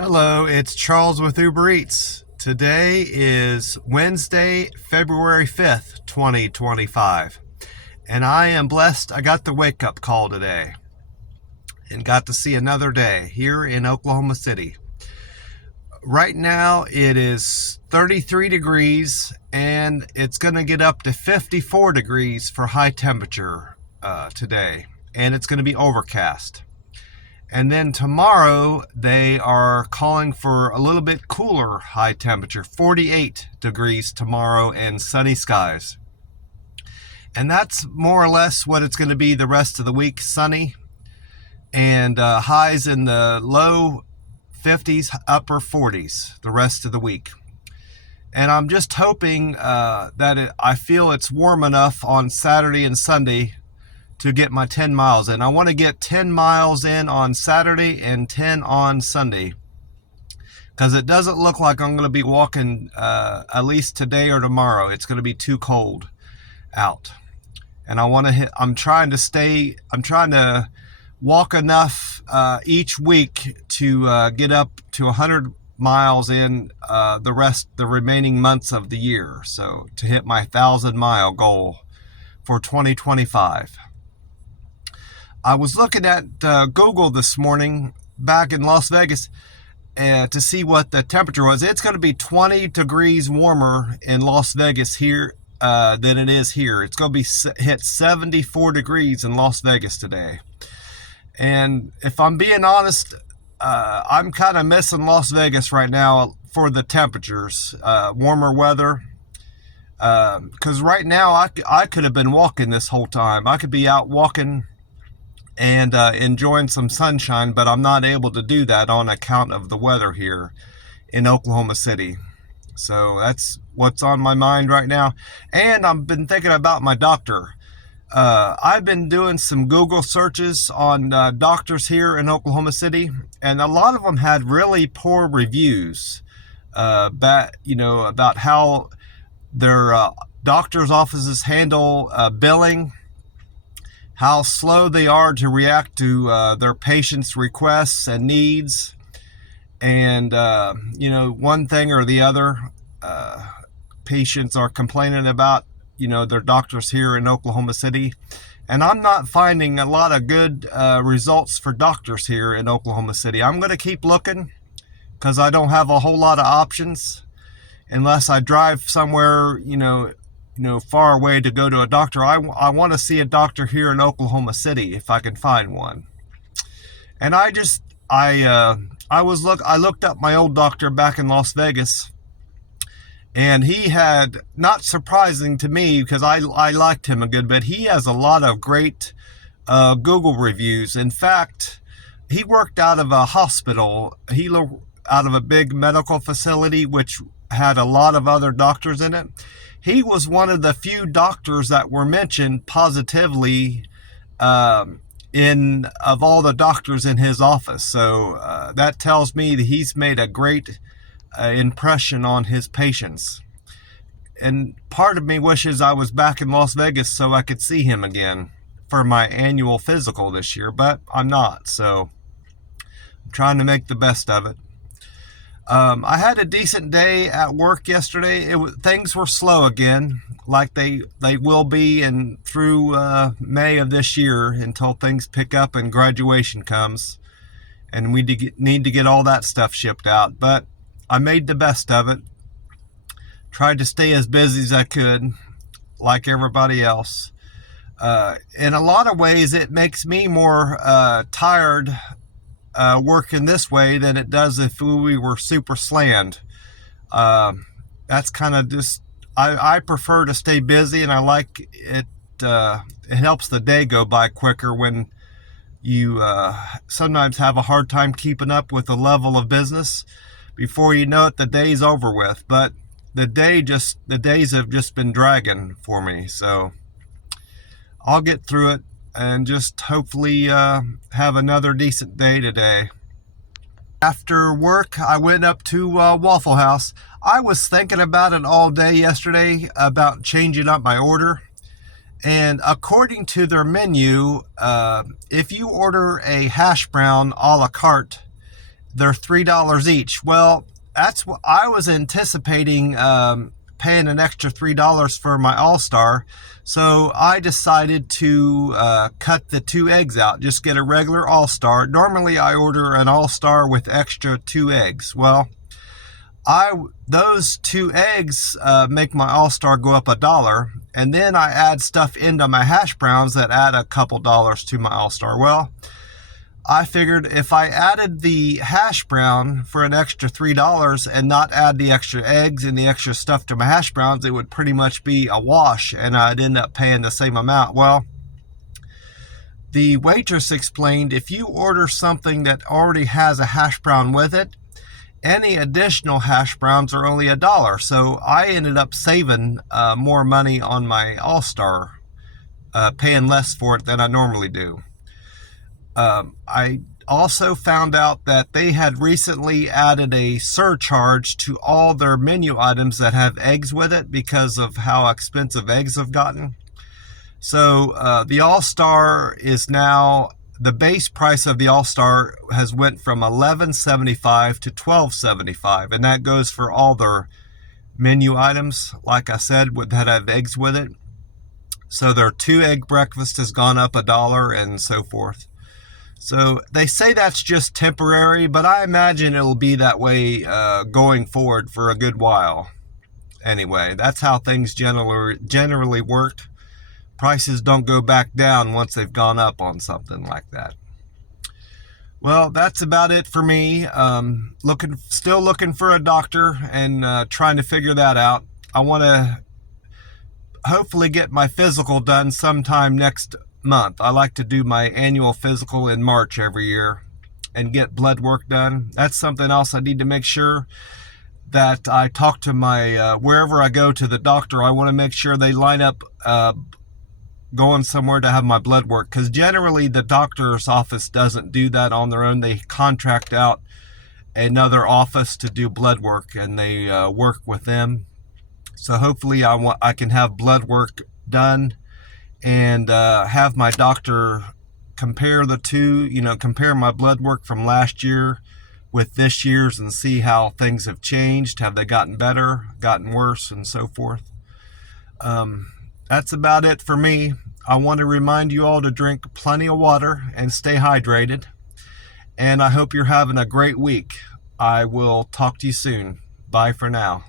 Hello, it's Charles with Uber Eats. Today is Wednesday, February 5th, 2025. And I am blessed I got the wake up call today and got to see another day here in Oklahoma City. Right now it is 33 degrees and it's going to get up to 54 degrees for high temperature today. And it's going to be overcast. And then tomorrow, they are calling for a little bit cooler high temperature, 48 degrees tomorrow and sunny skies. And that's more or less what it's going to be the rest of the week, sunny. And highs in the low 50s, upper 40s the rest of the week. And I'm just hoping I feel it's warm enough on Saturday and Sunday to get my 10 miles in. I want to get 10 miles in on Saturday and 10 on Sunday, because it doesn't look like I'm going to be walking at least today or tomorrow. It's going to be too cold out, and I'm trying to walk enough each week to get up to 100 miles in the remaining months of the year, so to hit my 1,000-mile goal for 2025. I was looking at Google this morning back in Las Vegas to see what the temperature was. It's going to be 20 degrees warmer in Las Vegas here than it is here. It's going to be hit 74 degrees in Las Vegas today. And if I'm being honest, I'm kind of missing Las Vegas right now for the temperatures, warmer weather. Because right now I could have been walking this whole time. I could be out walking and enjoying some sunshine, but I'm not able to do that on account of the weather here in Oklahoma City. So that's what's on my mind right now. And I've been thinking about my doctor. I've been doing some Google searches on doctors here in Oklahoma City, and a lot of them had really poor reviews about how their doctors' offices handle billing, how slow they are to react to their patients' requests and needs. And, one thing or the other, patients are complaining about, their doctors here in Oklahoma City. And I'm not finding a lot of good results for doctors here in Oklahoma City. I'm going to keep looking because I don't have a whole lot of options unless I drive somewhere, far away to go to a doctor. I want to see a doctor here in Oklahoma City if I can find one. And I looked up my old doctor back in Las Vegas, and he had, not surprising to me because I liked him a good bit, he has a lot of great Google reviews. In fact, he worked out of a hospital. Out of a big medical facility which had a lot of other doctors in it. He was one of the few doctors that were mentioned positively of all the doctors in his office. So that tells me that he's made a great impression on his patients. And part of me wishes I was back in Las Vegas so I could see him again for my annual physical this year, but I'm not. So I'm trying to make the best of it. I had a decent day at work yesterday. Things were slow again, like they will be and through May of this year until things pick up and graduation comes, and we need to get all that stuff shipped out. But I made the best of it. Tried to stay as busy as I could, like everybody else. In a lot of ways, it makes me more tired working this way than it does if we were super slammed. That's kind of just, I prefer to stay busy, and I like it. It helps the day go by quicker when you sometimes have a hard time keeping up with the level of business. Before you know it, the day's over with. But the days have just been dragging for me. So I'll get through it and just hopefully have another decent day today. After work, I went up to Waffle House. I was thinking about it all day yesterday about changing up my order. And according to their menu, if you order a hash brown a la carte, they're $3 each. Well, that's what I was anticipating, paying an extra $3 for my All-Star. So I decided to cut the 2 eggs out, just get a regular All-Star. Normally I order an All-Star with extra 2 eggs. Well, those 2 eggs make my All-Star go up $1, and then I add stuff into my hash browns that add a couple dollars to my All-Star. Well, I figured if I added the hash brown for an extra $3 and not add the extra eggs and the extra stuff to my hash browns, it would pretty much be a wash, and I'd end up paying the same amount. Well, the waitress explained if you order something that already has a hash brown with it, any additional hash browns are only $1. So I ended up saving more money on my All-Star, paying less for it than I normally do. I also found out that they had recently added a surcharge to all their menu items that have eggs with it because of how expensive eggs have gotten. So the All-Star is now, the base price of the All-Star has went from $11.75 to $12.75, and that goes for all their menu items, like I said, that have eggs with it. So their 2 egg breakfast has gone up $1 and so forth. So they say that's just temporary, but I imagine it'll be that way going forward for a good while. Anyway, that's how things generally work. Prices don't go back down once they've gone up on something like that. Well, that's about it for me. Still looking for a doctor and trying to figure that out. I want to hopefully get my physical done sometime next month. I like to do my annual physical in March every year and get blood work done. That's something else I need to make sure that I talk to my, wherever I go to the doctor, I want to make sure they line up going somewhere to have my blood work, because generally the doctor's office doesn't do that on their own. They contract out another office to do blood work, and they work with them. So hopefully I can have blood work done and have my doctor compare the two, compare my blood work from last year with this year's and see how things have changed. Have they gotten better, gotten worse, and so forth? That's about it for me. I want to remind you all to drink plenty of water and stay hydrated. And I hope you're having a great week. I will talk to you soon. Bye for now.